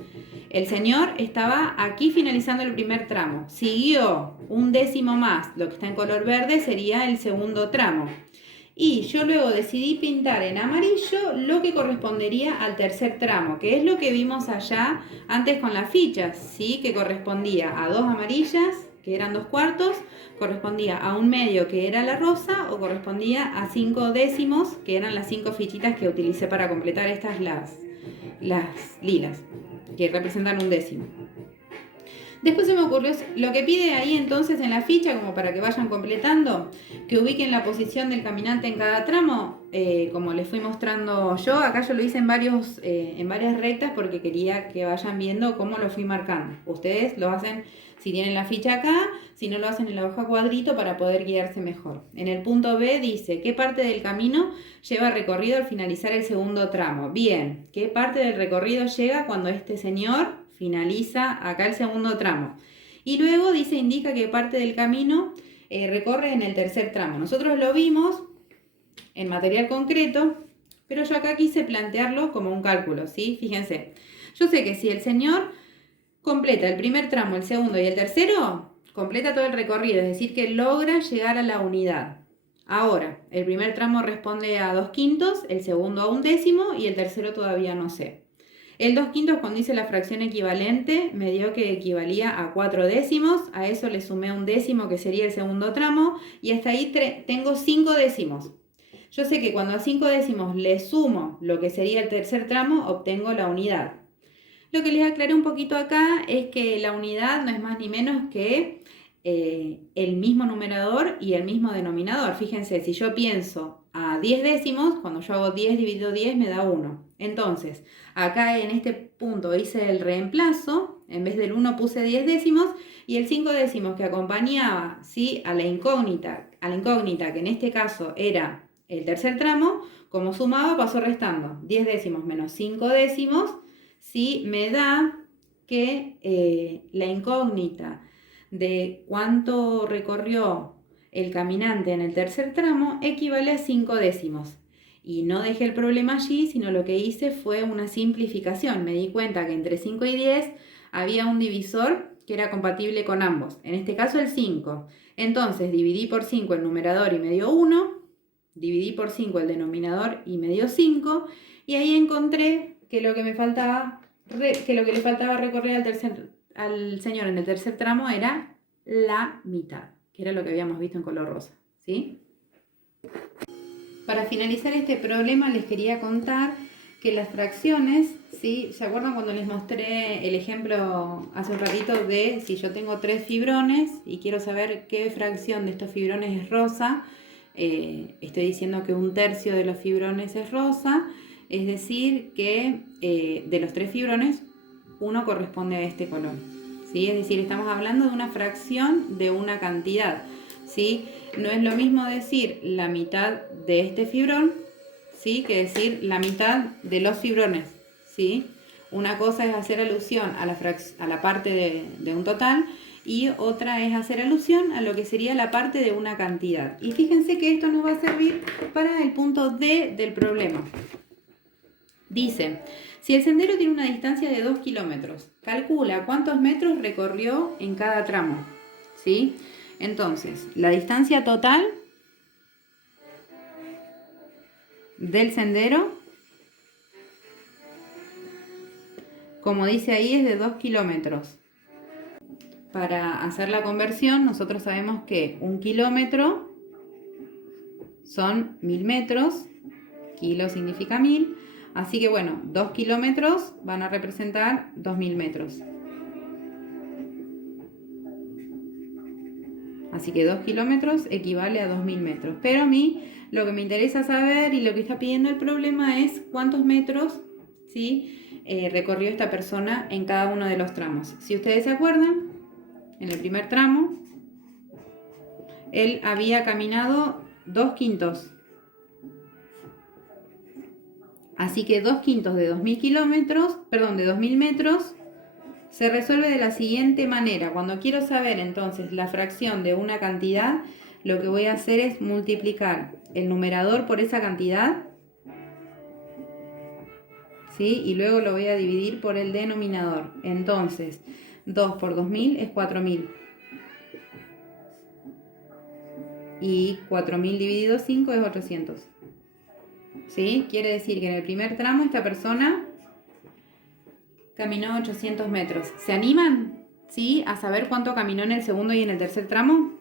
El señor estaba aquí finalizando el primer tramo. Siguió un décimo más, lo que está en color verde sería el segundo tramo. Y yo luego decidí pintar en amarillo lo que correspondería al tercer tramo, que es lo que vimos allá antes con las fichas, ¿sí? Que correspondía a 2 amarillas, que eran 2/4, correspondía a un medio, que era la rosa, o correspondía a 5 décimos, que eran las 5 fichitas que utilicé para completar estas, las lilas, que representan un décimo. Después se me ocurrió lo que pide ahí entonces en la ficha, como para que vayan completando, que ubiquen la posición del caminante en cada tramo, como les fui mostrando yo. Acá yo lo hice en varias rectas porque quería que vayan viendo cómo lo fui marcando. Ustedes lo hacen si tienen la ficha acá, si no lo hacen en la hoja cuadrito para poder guiarse mejor. En el punto B dice, ¿qué parte del camino lleva recorrido al finalizar el segundo tramo? Bien, ¿qué parte del recorrido llega cuando este señor finaliza acá el segundo tramo? Y luego dice, indica qué parte del camino recorre en el tercer tramo. Nosotros lo vimos en material concreto, pero yo acá quise plantearlo como un cálculo, ¿sí? Fíjense, yo sé que si el señor completa el primer tramo, el segundo y el tercero, completa todo el recorrido, es decir, que logra llegar a la unidad. Ahora, el primer tramo responde a 2/5, el segundo a 1/10 y el tercero todavía no sé. El 2/5, cuando hice la fracción equivalente, me dio que equivalía a 4 décimos, a eso le sumé un décimo que sería el segundo tramo y hasta ahí tengo 5 décimos. Yo sé que cuando a 5 décimos le sumo lo que sería el tercer tramo, obtengo la unidad. Lo que les aclaré un poquito acá es que la unidad no es más ni menos que el mismo numerador y el mismo denominador. Fíjense, si yo pienso a 10 décimos, cuando yo hago 10 dividido 10 me da 1. Entonces, acá en este punto hice el reemplazo, en vez del 1 puse 10 décimos y el 5 décimos que acompañaba, ¿sí?, a la incógnita, que en este caso era el tercer tramo, como sumaba pasó restando. 10 décimos menos 5 décimos, ¿sí?, me da que la incógnita de cuánto recorrió el caminante en el tercer tramo equivale a 5 décimos. Y no dejé el problema allí, sino lo que hice fue una simplificación. Me di cuenta que entre 5 y 10 había un divisor que era compatible con ambos. En este caso el 5. Entonces dividí por 5 el numerador y me dio 1. Dividí por 5 el denominador y me dio 5. Y ahí encontré que lo que le faltaba recorrer al señor en el tercer tramo era la mitad, que era lo que habíamos visto en color rosa, ¿sí? Para finalizar este problema les quería contar que las fracciones, ¿sí? ¿Se acuerdan cuando les mostré el ejemplo hace un ratito de si yo tengo 3 fibrones y quiero saber qué fracción de estos fibrones es rosa? Estoy diciendo que 1/3 de los fibrones es rosa, es decir que de los 3 fibrones uno corresponde a este color, ¿sí? Es decir, estamos hablando de una fracción de una cantidad, ¿sí? No es lo mismo decir la mitad de este fibrón, ¿sí?, que decir la mitad de los fibrones, ¿sí? Una cosa es hacer alusión a la parte de un total y otra es hacer alusión a lo que sería la parte de una cantidad. Y fíjense que esto nos va a servir para el punto D del problema. Dice, si el sendero tiene una distancia de 2 kilómetros, calcula cuántos metros recorrió en cada tramo, ¿sí? Entonces, la distancia total del sendero, como dice ahí, es de 2 kilómetros. para hacer la conversión, nosotros sabemos que 1 kilómetro son 1000 metros, kilo significa 1000, así que bueno, 2 kilómetros van a representar 2000 metros. Así que 2 kilómetros equivale a 2000 metros. Pero a mí lo que me interesa saber y lo que está pidiendo el problema es cuántos metros, ¿sí?, recorrió esta persona en cada uno de los tramos. Si ustedes se acuerdan, en el primer tramo, él había caminado 2 quintos. Así que 2 quintos de 2000 kilómetros, perdón, de 2000 metros, se resuelve de la siguiente manera. Cuando quiero saber entonces la fracción de una cantidad, lo que voy a hacer es multiplicar el numerador por esa cantidad, ¿sí? Y luego lo voy a dividir por el denominador. Entonces, 2 por 2000 es 4000. Y 4000 dividido 5 es 800. ¿Sí? Quiere decir que en el primer tramo esta persona caminó 800 metros. ¿Se animan? ¿Sí? A saber cuánto caminó en el segundo y en el tercer tramo.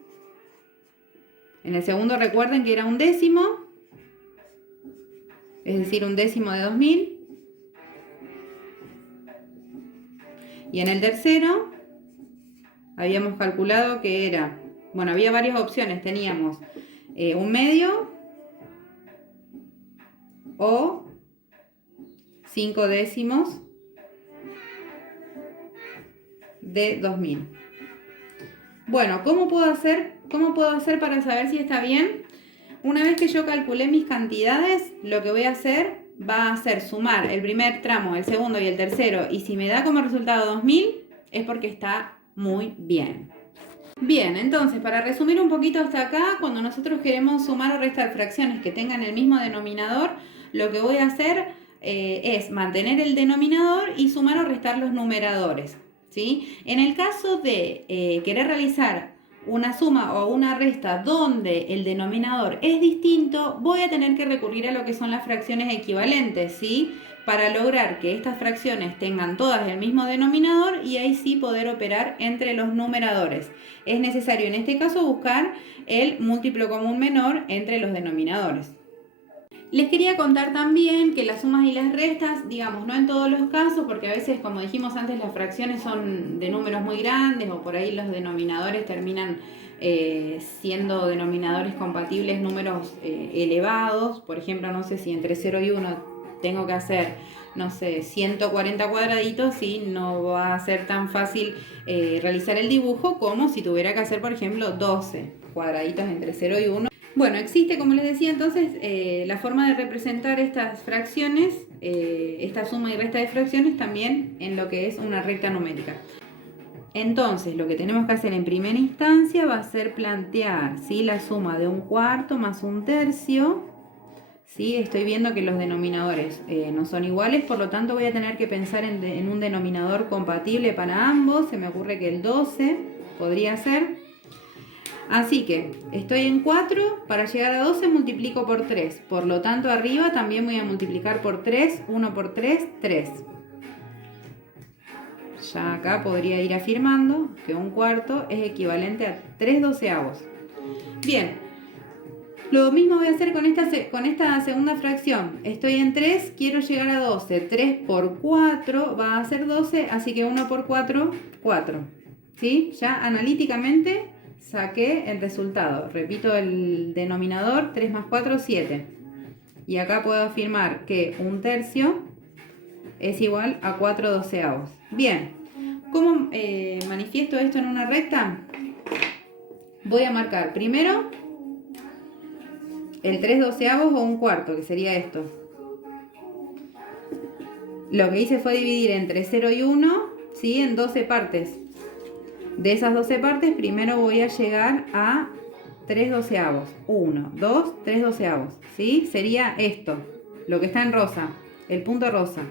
En el segundo recuerden que era un décimo, es decir, un décimo de 2000. Y en el tercero habíamos calculado que era, bueno, había varias opciones. Teníamos un medio o 5 décimos de 2000. Bueno, ¿cómo puedo hacer para saber si está bien? Una vez que yo calculé mis cantidades, lo que voy a hacer va a ser sumar el primer tramo, el segundo y el tercero, y si me da como resultado 2000, es porque está muy bien. Bien, entonces, para resumir un poquito hasta acá, cuando nosotros queremos sumar o restar fracciones que tengan el mismo denominador, lo que voy a hacer es mantener el denominador y sumar o restar los numeradores, ¿sí? En el caso de querer realizar una suma o una resta donde el denominador es distinto, voy a tener que recurrir a lo que son las fracciones equivalentes, ¿sí?, para lograr que estas fracciones tengan todas el mismo denominador y ahí sí poder operar entre los numeradores. Es necesario en este caso buscar el múltiplo común menor entre los denominadores. Les quería contar también que las sumas y las restas, digamos, no en todos los casos, porque a veces, como dijimos antes, las fracciones son de números muy grandes o por ahí los denominadores terminan siendo denominadores compatibles, números elevados. Por ejemplo, no sé si entre 0 y 1 tengo que hacer, no sé, 140 cuadraditos y no va a ser tan fácil realizar el dibujo como si tuviera que hacer, por ejemplo, 12 cuadraditos entre 0 y 1. Bueno, existe, como les decía entonces, la forma de representar estas fracciones, esta suma y resta de fracciones también en lo que es una recta numérica. Entonces, lo que tenemos que hacer en primera instancia va a ser plantear, ¿sí?, la suma de un cuarto más un tercio. ¿Sí? Estoy viendo que los denominadores no son iguales, por lo tanto voy a tener que pensar en un denominador compatible para ambos. Se me ocurre que el 12 podría ser. Así que estoy en 4, para llegar a 12 multiplico por 3. Por lo tanto arriba también voy a multiplicar por 3, 1 por 3, 3. Ya acá podría ir afirmando que un cuarto es equivalente a 3 doceavos. Bien. Lo mismo voy a hacer con esta segunda fracción. Estoy en 3, quiero llegar a 12. 3 por 4 va a ser 12, así que 1 por 4, 4. ¿Sí? Ya analíticamente saqué el resultado. Repito el denominador, 3 más 4, 7. Y acá puedo afirmar que un tercio es igual a 4 doceavos. Bien, ¿cómo manifiesto esto en una recta? Voy a marcar primero el 3 doceavos o un cuarto, que sería esto. Lo que hice fue dividir entre 0 y 1, ¿sí?, en 12 partes. De esas 12 partes, primero voy a llegar a 3 doceavos. 1, 2, 3 doceavos, ¿sí? Sería esto, lo que está en rosa, el punto rosa.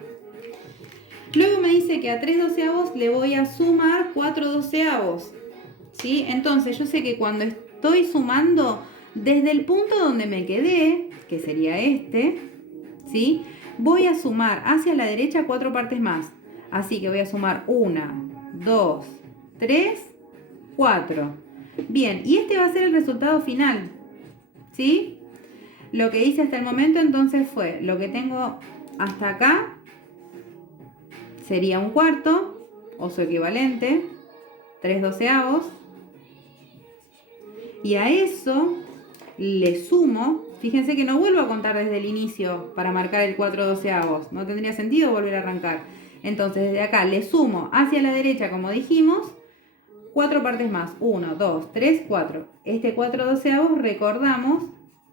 Luego me dice que a 3 doceavos le voy a sumar 4 doceavos, ¿sí? Entonces yo sé que cuando estoy sumando, desde el punto donde me quedé, que sería este, ¿sí?, voy a sumar hacia la derecha 4 partes más. Así que voy a sumar 1, 2, 3 4. Bien, y este va a ser el resultado final, ¿sí? Lo que hice hasta el momento entonces fue, lo que tengo hasta acá sería un cuarto, o su equivalente, 3/12. Y a eso le sumo, fíjense que no vuelvo a contar desde el inicio para marcar el 4/12, no tendría sentido volver a arrancar. Entonces desde acá le sumo hacia la derecha, como dijimos, 4 partes más, 1, 2, 3, 4. Este 4/12 recordamos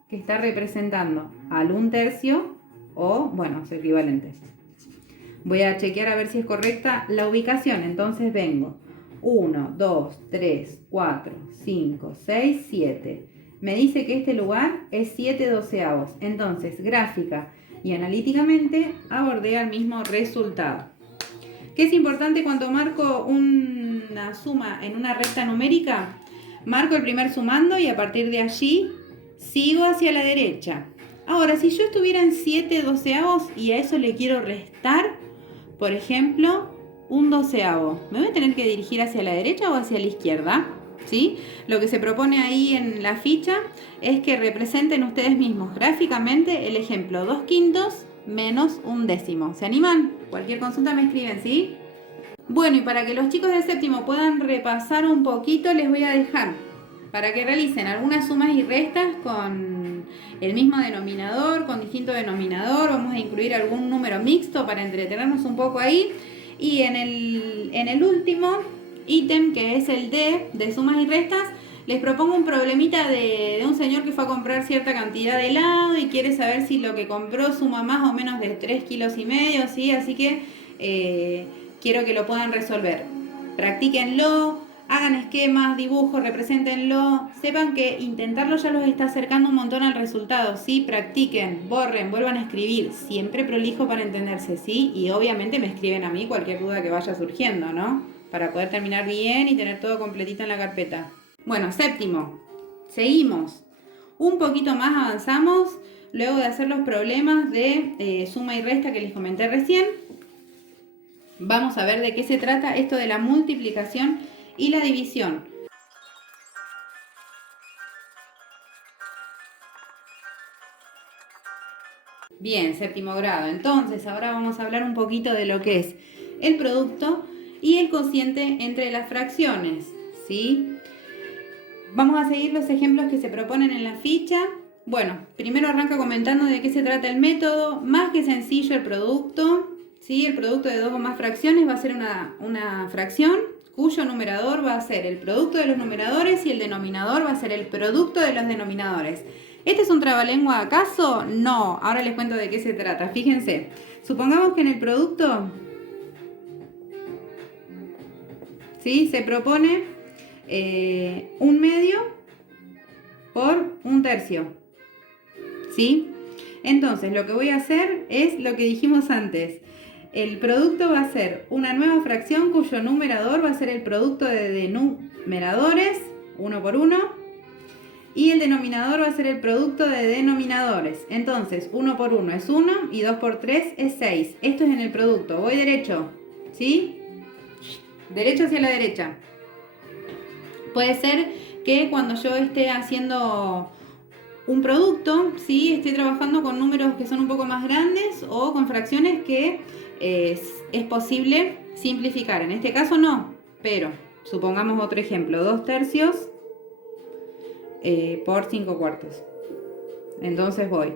que está representando al 1/3 o, bueno, su equivalente. Voy a chequear a ver si es correcta la ubicación. Entonces vengo 1, 2, 3, 4, 5, 6, 7. Me dice que este lugar es 7/12. Entonces, gráfica y analíticamente abordé al mismo resultado. ¿Qué es importante cuando marco una suma en una recta numérica? Marco el primer sumando y a partir de allí sigo hacia la derecha. Ahora, si yo estuviera en 7/12 y a eso le quiero restar, por ejemplo, 1/12, ¿me voy a tener que dirigir hacia la derecha o hacia la izquierda? ¿Sí? Lo que se propone ahí en la ficha es que representen ustedes mismos gráficamente el ejemplo 2/5 menos 1/10. ¿Se animan? Cualquier consulta me escriben, ¿sí? Bueno, y para que los chicos de séptimo puedan repasar un poquito, les voy a dejar para que realicen algunas sumas y restas con el mismo denominador, con distinto denominador. Vamos a incluir algún número mixto para entretenernos un poco ahí. Y en el último ítem, que es el D de sumas y restas, les propongo un problemita de un señor que fue a comprar cierta cantidad de helado y quiere saber si lo que compró suma más o menos de 3,5 kilos, ¿sí? Así que quiero que lo puedan resolver. Practíquenlo, hagan esquemas, dibujos, represéntenlo. Sepan que intentarlo ya los está acercando un montón al resultado, ¿sí? Practiquen, borren, vuelvan a escribir. Siempre prolijo para entenderse, ¿sí? Y obviamente me escriben a mí cualquier duda que vaya surgiendo, ¿no? Para poder terminar bien y tener todo completito en la carpeta. Bueno, séptimo. Seguimos. Un poquito más avanzamos luego de hacer los problemas de suma y resta que les comenté recién. Vamos a ver de qué se trata esto de la multiplicación y la división. Bien, séptimo grado. Entonces, ahora vamos a hablar un poquito de lo que es el producto y el cociente entre las fracciones, ¿sí? Vamos a seguir los ejemplos que se proponen en la ficha. Bueno, primero arranca comentando de qué se trata el método. Más que sencillo el producto, ¿sí? El producto de dos o más fracciones va a ser una fracción cuyo numerador va a ser el producto de los numeradores y el denominador va a ser el producto de los denominadores. ¿Este es un trabalengua acaso? No, ahora les cuento de qué se trata. Fíjense, supongamos que en el producto, ¿sí?, se propone 1/2 por 1/3, ¿sí? Entonces lo que voy a hacer es lo que dijimos antes. El producto va a ser una nueva fracción cuyo numerador va a ser el producto de numeradores, 1 por 1, y el denominador va a ser el producto de denominadores. Entonces 1 por 1 es 1 y 2 por 3 es 6. Esto es en el producto. Voy derecho, ¿sí? Derecho hacia la derecha. Puede ser que cuando yo esté haciendo un producto, ¿sí?, esté trabajando con números que son un poco más grandes o con fracciones que es posible simplificar. En este caso no, pero supongamos otro ejemplo, 2/3 por 5/4. Entonces voy,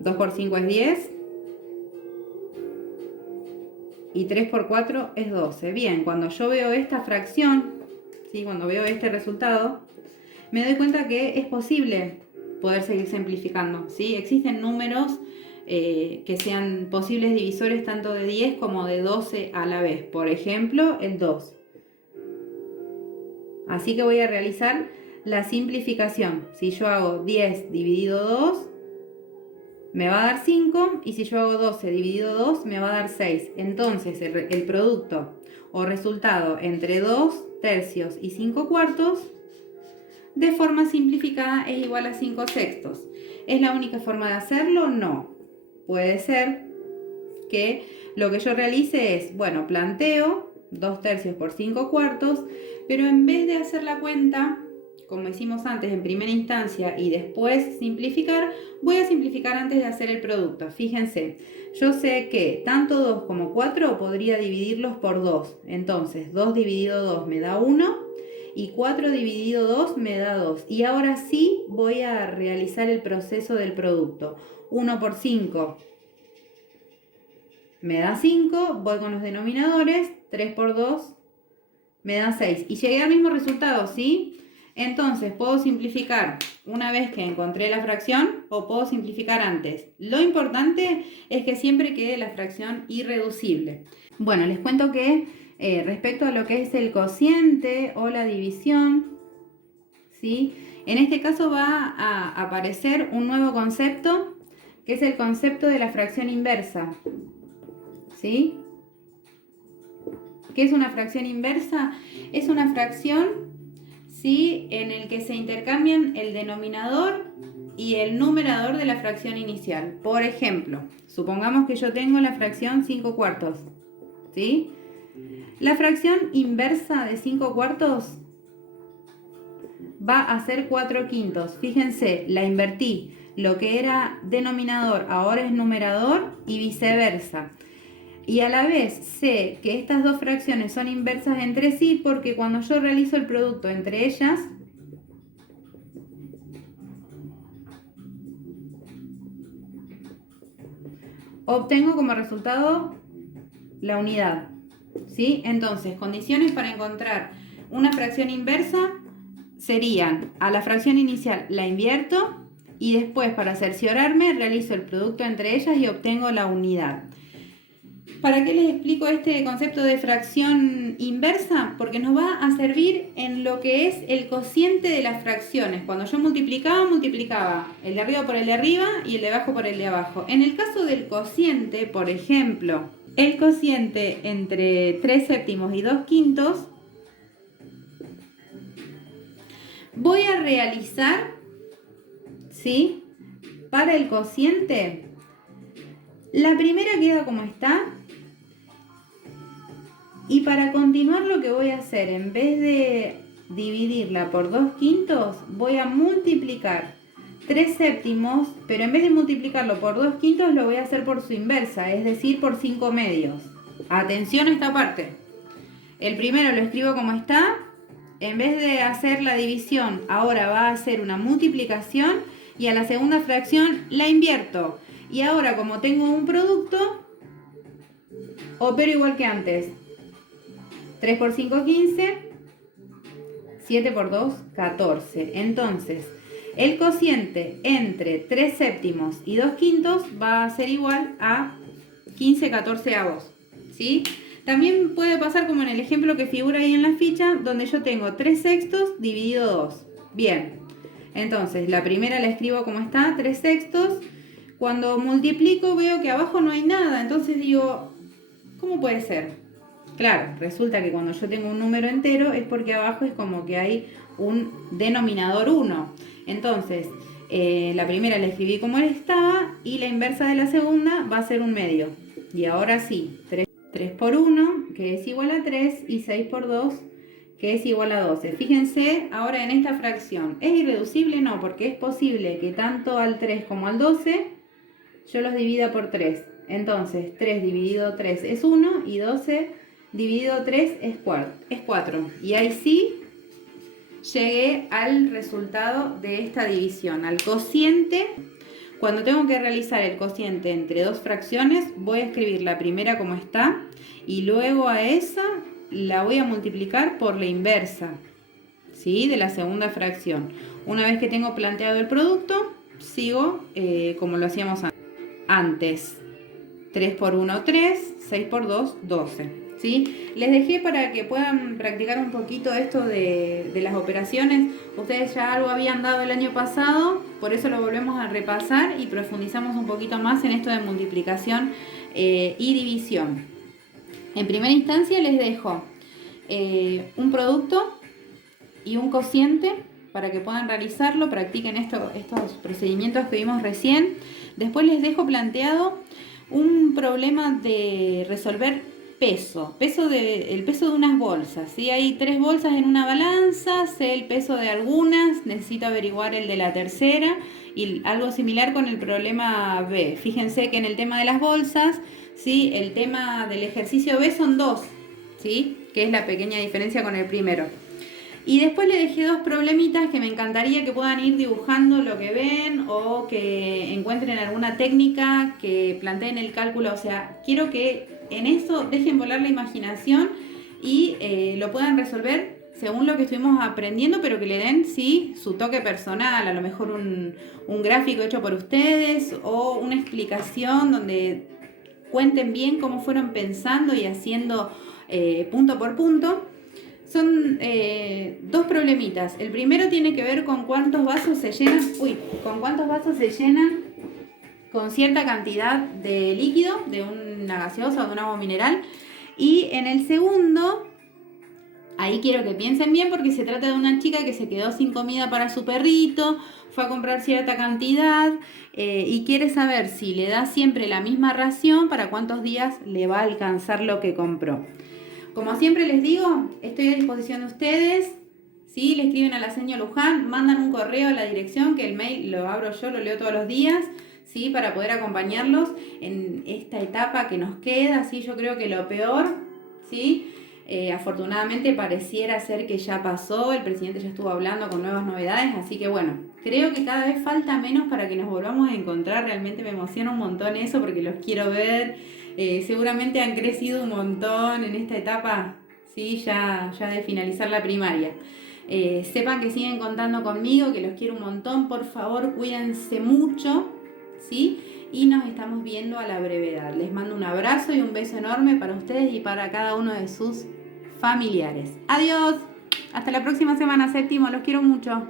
2 por 5 es 10 y 3 por 4 es 12. Bien, cuando yo veo esta fracción, ¿sí?, cuando veo este resultado, me doy cuenta que es posible poder seguir simplificando, ¿sí? Existen números que sean posibles divisores tanto de 10 como de 12 a la vez. Por ejemplo, el 2. Así que voy a realizar la simplificación. Si yo hago 10 dividido 2, me va a dar 5. Y si yo hago 12 dividido 2, me va a dar 6. Entonces, el producto o resultado entre 2/3 y 5/4, de forma simplificada, es igual a 5/6. ¿Es la única forma de hacerlo? No. Puede ser que lo que yo realice es, bueno, planteo 2/3 por 5/4, pero en vez de hacer la cuenta, como hicimos antes en primera instancia y después simplificar, voy a simplificar antes de hacer el producto. Fíjense, yo sé que tanto 2 como 4 podría dividirlos por 2. Entonces 2 dividido 2 me da 1 y 4 dividido 2 me da 2. Y ahora sí voy a realizar el proceso del producto. 1 por 5 me da 5, voy con los denominadores, 3 por 2 me da 6. Y llegué al mismo resultado, ¿sí? Entonces, puedo simplificar una vez que encontré la fracción o puedo simplificar antes. Lo importante es que siempre quede la fracción irreducible. Bueno, les cuento que respecto a lo que es el cociente o la división, ¿sí? En este caso va a aparecer un nuevo concepto, que es el concepto de la fracción inversa, ¿sí? ¿Qué es una fracción inversa? Es una fracción, ¿sí?, en el que se intercambian el denominador y el numerador de la fracción inicial. Por ejemplo, supongamos que yo tengo la fracción 5/4, ¿sí? La fracción inversa de 5/4 va a ser 4/5. Fíjense, la invertí. Lo que era denominador ahora es numerador y viceversa. Y a la vez sé que estas dos fracciones son inversas entre sí porque cuando yo realizo el producto entre ellas, obtengo como resultado la unidad, ¿sí? Entonces, condiciones para encontrar una fracción inversa serían: a la fracción inicial la invierto y después, para cerciorarme, realizo el producto entre ellas y obtengo la unidad. ¿Para qué les explico este concepto de fracción inversa? Porque nos va a servir en lo que es el cociente de las fracciones. Cuando yo multiplicaba el de arriba por el de arriba y el de abajo por el de abajo. En el caso del cociente, por ejemplo, el cociente entre 3/7 y 2/5, voy a realizar, ¿sí?, para el cociente, la primera queda como está. Y para continuar, lo que voy a hacer, en vez de dividirla por 2/5, voy a multiplicar 3/7, pero en vez de multiplicarlo por 2/5 lo voy a hacer por su inversa, es decir, por 5/2. Atención a esta parte. El primero lo escribo como está. En vez de hacer la división, ahora va a hacer una multiplicación y a la segunda fracción la invierto. Y ahora, como tengo un producto, opero igual que antes. 3 por 5, 15. 7 por 2, 14. Entonces, el cociente entre 3/7 y 2/5 va a ser igual a 15/14. ¿Sí? También puede pasar como en el ejemplo que figura ahí en la ficha, donde yo tengo 3/6 dividido 2. Bien. Entonces, la primera la escribo como está, 3/6. Cuando multiplico veo que abajo no hay nada. Entonces digo, ¿cómo puede ser? Claro, resulta que cuando yo tengo un número entero es porque abajo es como que hay un denominador 1. Entonces, la primera la escribí como estaba y la inversa de la segunda va a ser un medio. Y ahora sí, 3 por 1, que es igual a 3, y 6 por 2, que es igual a 12. Fíjense ahora en esta fracción. ¿Es irreducible? No, porque es posible que tanto al 3 como al 12 yo los divida por 3. Entonces, 3 dividido 3 es 1 y 12 dividido 3 es 4. Y ahí sí llegué al resultado de esta división, al cociente. Cuando tengo que realizar el cociente entre dos fracciones, voy a escribir la primera como está y luego a esa la voy a multiplicar por la inversa, ¿sí?, de la segunda fracción. Una vez que tengo planteado el producto, sigo como lo hacíamos antes. 3 por 1, 3, 6 por 2, 12. ¿Sí? Les dejé para que puedan practicar un poquito esto de las operaciones. Ustedes ya algo habían dado el año pasado, por eso lo volvemos a repasar y profundizamos un poquito más en esto de multiplicación y división. En primera instancia les dejo un producto y un cociente para que puedan realizarlo, practiquen estos procedimientos que vimos recién. Después les dejo planteado un problema de resolver el peso de unas bolsas, ¿sí? Hay 3 bolsas en una balanza, sé el peso de algunas, necesito averiguar el de la tercera y algo similar con el problema B. Fíjense que en el tema de las bolsas, ¿sí? El tema del ejercicio B son 2, ¿sí? Que es la pequeña diferencia con el primero. Y después le dejé 2 problemitas que me encantaría que puedan ir dibujando lo que ven o que encuentren alguna técnica que planteen el cálculo. O sea, quiero que en eso dejen volar la imaginación y lo puedan resolver según lo que estuvimos aprendiendo, pero que le den, sí, su toque personal, a lo mejor un gráfico hecho por ustedes o una explicación donde cuenten bien cómo fueron pensando y haciendo punto por punto. Son 2 problemitas. El primero tiene que ver con cuántos vasos se llenan. Con cuántos vasos se llenan con cierta cantidad de líquido, de una gaseosa o de un agua mineral. Y en el segundo, ahí quiero que piensen bien porque se trata de una chica que se quedó sin comida para su perrito, fue a comprar cierta cantidad y quiere saber si le da siempre la misma ración, para cuántos días le va a alcanzar lo que compró. Como siempre les digo, estoy a disposición de ustedes. ¿Sí? Le escriben a la señora Luján, mandan un correo a la dirección, que el mail lo abro yo, lo leo todos los días, ¿sí? Para poder acompañarlos en esta etapa que nos queda. ¿Sí? Yo creo que lo peor, ¿sí? Afortunadamente pareciera ser que ya pasó, el presidente ya estuvo hablando con nuevas novedades, así que bueno, creo que cada vez falta menos para que nos volvamos a encontrar. Realmente me emociona un montón eso porque los quiero ver. Seguramente han crecido un montón en esta etapa, ¿sí? ya de finalizar la primaria. Sepan que siguen contando conmigo, que los quiero un montón. Por favor, cuídense mucho, ¿sí? Y nos estamos viendo a la brevedad. Les mando un abrazo y un beso enorme para ustedes y para cada uno de sus familiares. Adiós. Hasta la próxima semana, séptimo. Los quiero mucho.